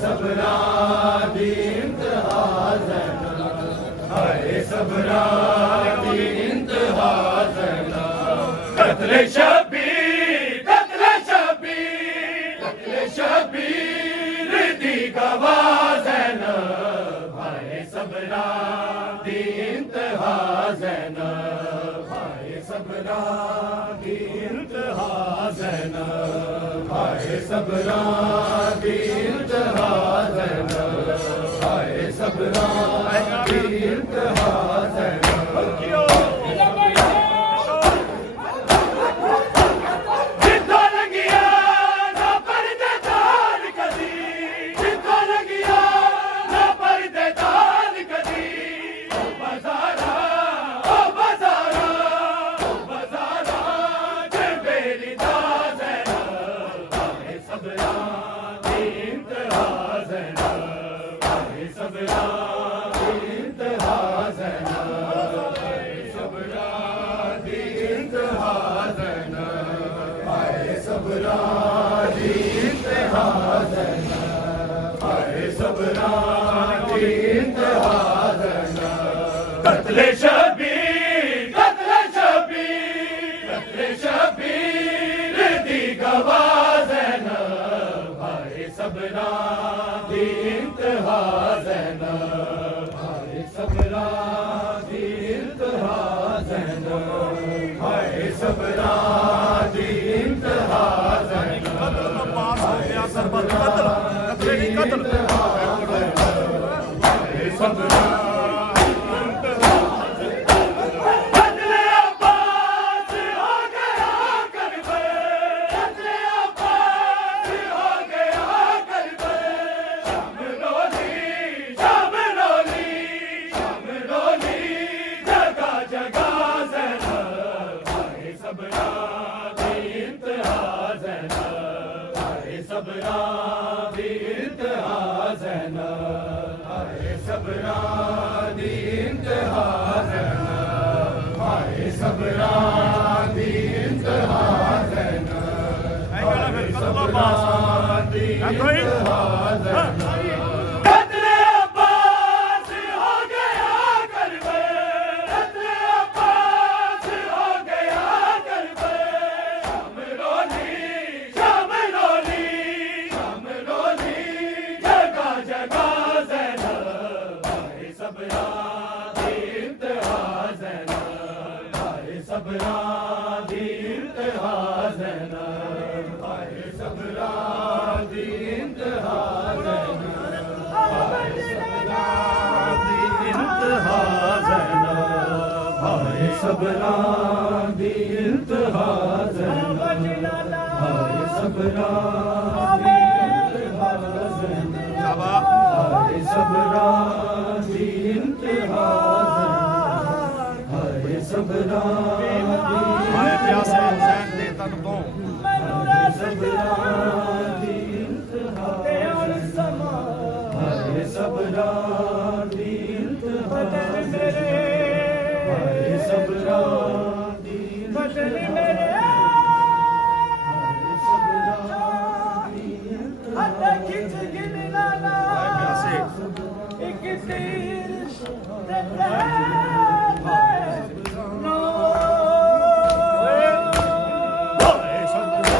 सबरा दी इंतहा ज़ैनब, हाय सबरा दी इंतहा ज़ैनब। कत्ले शबीर, कत्ले शबीर, कत्ले शबीर दी गवाह ज़ैनब, हाय सबरा दी इंतहा ज़ैनब, हाय सबरा दी इंतहा ज़ैनब, हाय सबरा दी इंतहा ज़ैनब, हाय सबरा दी इंतहा ज़ैनब। जिथों लगिया ना परदेदार कदी, जिथों लगिया ना परदेदार कदी, ओ बज़ारा, ओ बज़ारा, ओ बज़ारा जे मेरी दा ज़ैनब, हाय सबरा दी इंतहा ज़ैनब, हाय सबरा दी इंतहा ज़ैनब, हाय सबरा दी इंतहा ज़ैनब, हाय सबरा दी इंतहा ज़ैनब, हाय सबरा दी इंतहा ज़ैनब। कत्ले शबीर, कत्ले शबीर, कत्ले शबीर दी गवाह ज़ैनब, हाय सबरा दी इंतहा ज़ैनब, हाय सबरा दी इंतहा ज़ैनब, हाय सबरा दी इंतहा ज़ैनब, हाय सबरा दी इंतहा ज़ैनब, हाय सबरा बदले अब्बास हो गया करबल, बदले अब्बास हो गया करबल, शाम रोली, शाम रोली, शाम रोली, जगह जगह ज़ैनब, हाय सबरा दी इंतहा ज़ैनब, हाय सबरा दी इंतहा ज़ैनब, हाय सबरा दी इंतहा ज़ैनब, हाय सबरा दी इंतहा ज़ैनब, हाय सबरा दी इंतहा ज़ैनब। कत्ले अब्बास हो गया करबल, कत्ले अब्बास हो गया करबल, शाम रोली, शाम रोली, शाम रोली, जगह जगह ज़ैनब, हाय सबरा दी इंतहा ज़ैनब, हाय सबरा दी इंतहा ज़ैनब, हाय सबरा दी इंतहा ज़ैनब, हाय सबरा दी इंतहा ज़ैनब, हाय सबरा दी इंतहा ज़ैनब, हाय सबरा दी इंतहा ज़ैनब, हाय सबरा दी इंतहा ज़ैनब, हाय सबरा ਹਾਏ ਪਿਆਸੇ ਹੁਸੈਨ ਦੇ ਤਨ ਤੋਂ हाय सबरा दी इंतहा ज़ैनब, हाय सबरा दी इंतहा ज़ैनब, हाय सबरा दी इंतहा हाय सबरा दी इंतहा ਹਾਏ ਪਿਆਸੇ ਹਾਏ सबरा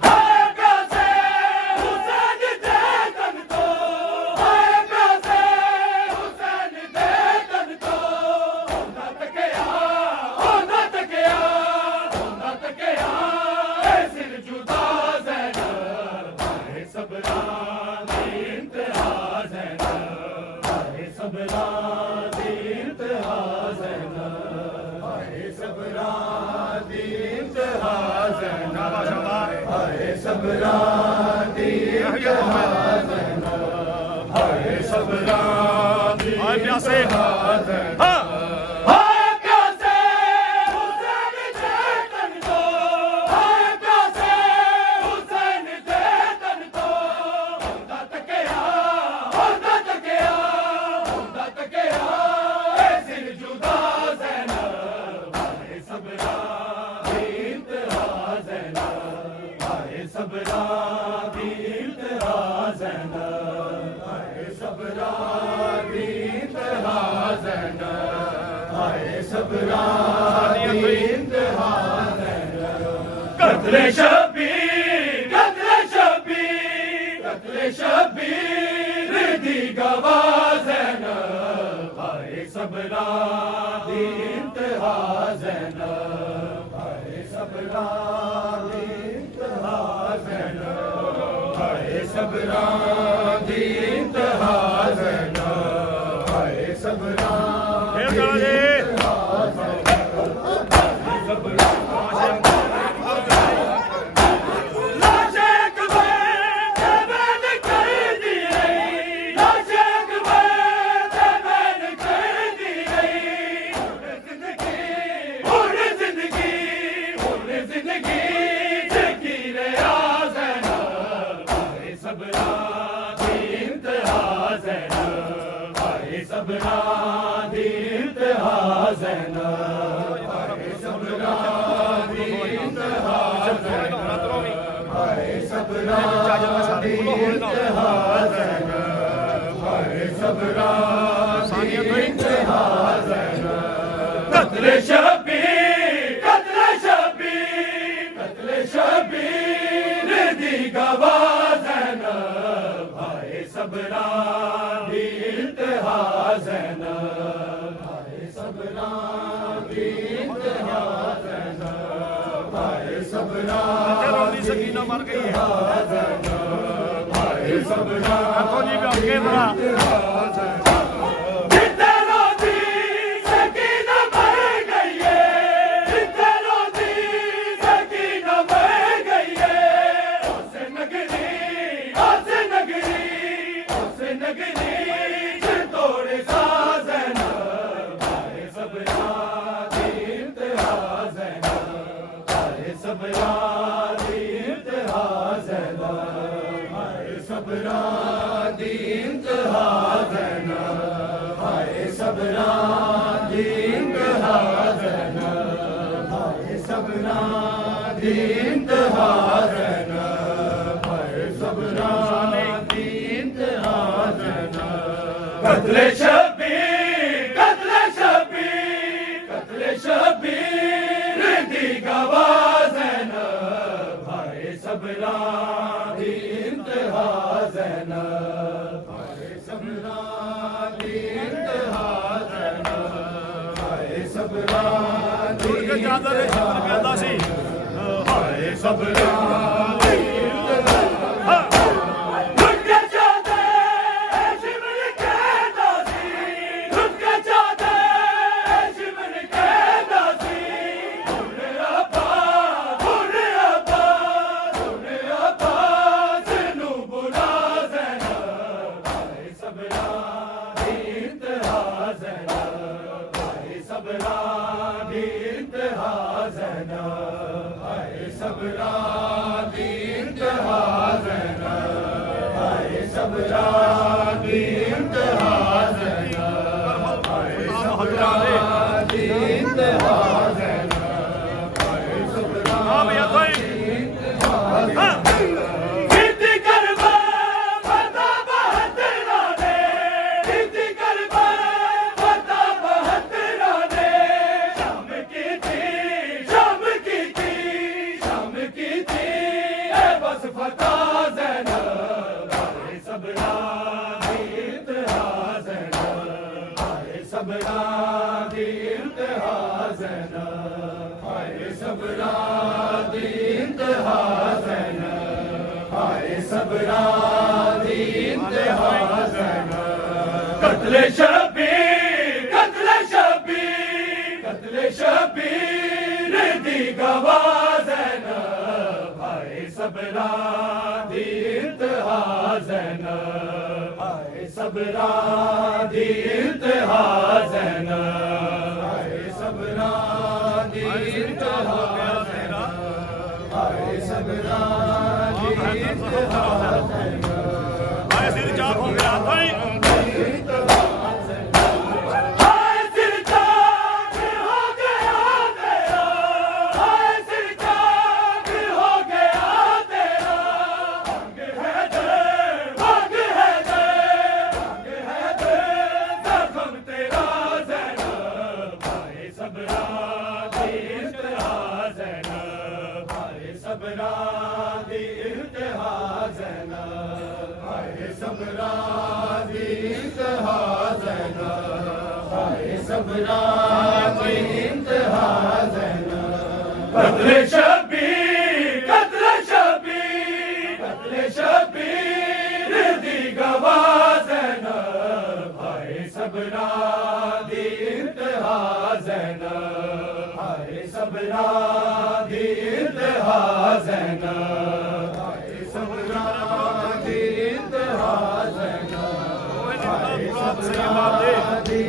हाय प्यासे हुसैन दे तन तो, हाय प्यासे हुसैन दे तन तो, होंदा तकिया, होंदा तकिया, होंदा तकिया, ए सिर जुदा ज़ैनब, हाय सबरा दी इंतहा ज़ैनब, हाय सबरा दी इंतहा ज़ैनब, हाय सबरा दी इंतहा ज़ैनब, हाय सबरा दी इंतहा ज़ैनब, हाय सबरा दी ਹਾਏ ਪਿਆਸੇ इंतहा ज़ैनब। ਹਾਂ हाय प्यासे हुसैन दे तन तो, हाय प्यासे हुसैन दे तन तो, होंदा तकिया, होंदा तकिया, होंदा तकिया, ए सिर जुदा ज़ैनब, हाय सबरा दी इंतहा ज़ैनब, हाय सबरा ਸਬਰਾਂ ਦੀ ਇੰਤਹਾ ਕਤਲੇ ਸ਼ਬੀਰ ਕਤਲੇ ਸ਼ਬੀਰ ਦੀ ਗਵਾਹ ਜ਼ੈਨਬ ਹਾਏ ਸਬਰਾਂ ਦੀ ਇੰਤਹਾ ਜ਼ੈਨਬ ਹਾਏ ਸਬਰਾਂ ਦੀ ਇੰਤਹਾ ਜ਼ੈਨਬ ਹਾਏ ਸਬਰਾਂ ਦੀ ਇੰਤਹਾ ਜ਼ੈਨਬ ਹਾਏ ਸਬਰਾਂ ਫੇਰ ਚਲਾ ਜੀ ਸਬਰਾਂ ਦੀ ਇੰਤਹਾ ਜ਼ੈਨਬ ਹਾਏ ਸਬਰਾਂ ਦੀ ਇੰਤਹਾ ਜ਼ੈਨਬ ਹਾਏ ਸਬਰਾਂ ਦੀ ਇੰਤਹਾ ਜ਼ੈਨਬ ਹਾਏ ਸਬਰਾਂ ਦੀ ਇੰਤਹਾ ਜ਼ੈਨਬ ਕਤਲੇ ਸ਼ਬੀਰ ਦੀ ਗਵਾਹ ਜ਼ੈਨਬ ਹਾਏ ਸਬਰਾਂ ਦੀ ਇੰਤਹਾ ਜ਼ੈਨਬ ਹਾਏ ਸਬਰਾਂ ਦੀ ਇੰਤਹਾ ਜ਼ੈਨਬ ਹਾਏ ਸਬਰਾਂ ਰੋਂਦੀ ਸਕੀਨਾ ਮਰ ਗਈ ਹੈ ਹਾਏ ਸਬਰਾਂ ਹੱਥੋਂ ਜੀ ਵੀ ਅੱਗੇ ਬਣਾ ਜਿੱਥੇ ਰੋਂਦੀ ਸਕੀਨਾ ਮਰ ਗਈ ਏ ਜਿੱਥੇ ਰੋਂਦੀ ਸਕੀਨਾ ਮਰ ਗਈ ਏ ਉਸ ਨਗਰੀ ਤੋੜੇ ਸਾਜ਼ਨ ਹਾਏ ਸਬਰਾਂ ਦੀ ਇੰਤਹਾ ਜ਼ੈਨਬ ਹਾਏ ਸਬਰਾਂ ਦੀ ਇੰਤਹਾ ਜ਼ੈਨਬ ਹਾਏ ਸਬਰਾਂ ਦੀ ਇੰਤਹਾ ਜ਼ੈਨਬ ਹਾਏ ਸਬਰਾਂ ਦੀ ਇੰਤਹਾ ਜ਼ੈਨਬ ਹਾਏ ਸਬਰਾਂ ਦੀ ਇੰਤਹਾ ਜ਼ੈਨਬ ਹਾਏ ਸਬਰਾਂ ਦੀ ਇੰਤਹਾ ਜ਼ੈਨਬ ਕਤਲੇ ਸ਼ਬੀਰ ਦੀ ਗਵਾਹ ਜ਼ੈਨਬ ਹਾਏ ਸਬਰਾਂ ਦੀ ਇੰਤਹਾ ਜ਼ੈਨਬ ਹਾਏ ਸਬਰਾਂ ਦੀ ਇੰਤਹਾ ਜ਼ੈਨਬ ਹਾਏ ਸਬਰਾਂ ਦੀ ਕਿ ਜਿਆਦਾ ਦੇ ਸ਼ਬਦ ਕਹਿੰਦਾ ਸੀ ਹਾਏ ਸਬਰਾਂ ਦੀ ਸਬਰਾਂ ਦੀ ਇੰਤਹਾ ਜ਼ੈਨਬ ਹਾਏ ਸਬਰਾਂ ਦੀ ਇੰਤਹਾ ਜ਼ੈਨਬ ਹਾਏ ਸਬਰਾਂ ਦੀ ਇੰਤਹਾ ਜ਼ੈਨਬ ਹਾਏ ਸਬਰਾਂ ਦੀ ਇੰਤਹਾ ਜ਼ੈਨਬ ਹਾਏ ਸਬਰਾਂ ਆ ਵੀ ਆ ਭਾਈ ਸਬਰਾਂ ਦੀ ਇੰਤਹਾ ਜ਼ੈਨਬ ਹਾਏ ਸਬਰਾਂ ਦੀ ਇੰਤਹਾ ਜ਼ੈਨਬ ਹਾਏ ਸਬਰਾਂ ਦੀ ਇੰਤਹਾ ਜ਼ੈਨਬ ਕਤਲੇ ਸ਼ਬੀਰ ਦੀ ਗਵਾਹ ਜ਼ੈਨਬ ਹਾਏ ਸਬਰਾਂ ਦੀ ਇੰਤਹਾ ਜ਼ੈਨਬ ਹਾਏ ਸਬਰਾਂ ਦੀ ਇੰਤਹਾ ਜ਼ੈਨਬ ਹਾਏ ਸਬਰਾਂ ਦੀ ਇੰਤਹਾ ਜ਼ੈਨਬ ਹਾਏ ਸਬਰਾਂ ਦੀ ਇੰਤਹਾ ਜ਼ੈਨਬ ਆਏ ਸਿਰ ਚਾਪ ਹੋ ਗਿਆ ਭਾਈ ਸਬਰਾਂ ਦੀ ਇੰਤਹਾ ਜ਼ੈਨਬ, ਹਾਏ ਸਬਰਾਂ ਦੀ ਇੰਤਹਾ ਜ਼ੈਨਬ, ਹਾਏ ਸਬਰਾਂ ਦੀ ਇੰਤਹਾ ਜ਼ੈਨਬ। ਕਤਲੇ ਸ਼ਬੀਰ, ਕਤਲੇ ਸ਼ਬੀਰ, ਕਤਲੇ ਸ਼ਬੀਰ ਦੀ ਗਵਾਹ ਜ਼ੈਨਬ, ਹਾਏ ਸਬਰਾਂ ਦੀ ਇੰਤਹਾ ਜ਼ੈਨਬ, ਹਾਏ ਸਬਰਾਂ ਦੀ ਇੰਤਹਾ ਜ਼ੈਨਬ, ਹਾਏ ਸਬਰਾਂ ਦੀ ਇੰਤਹਾ ਜ਼ੈਨਬ, ਹਾਏ ਸਬਰਾਂ ਦੀ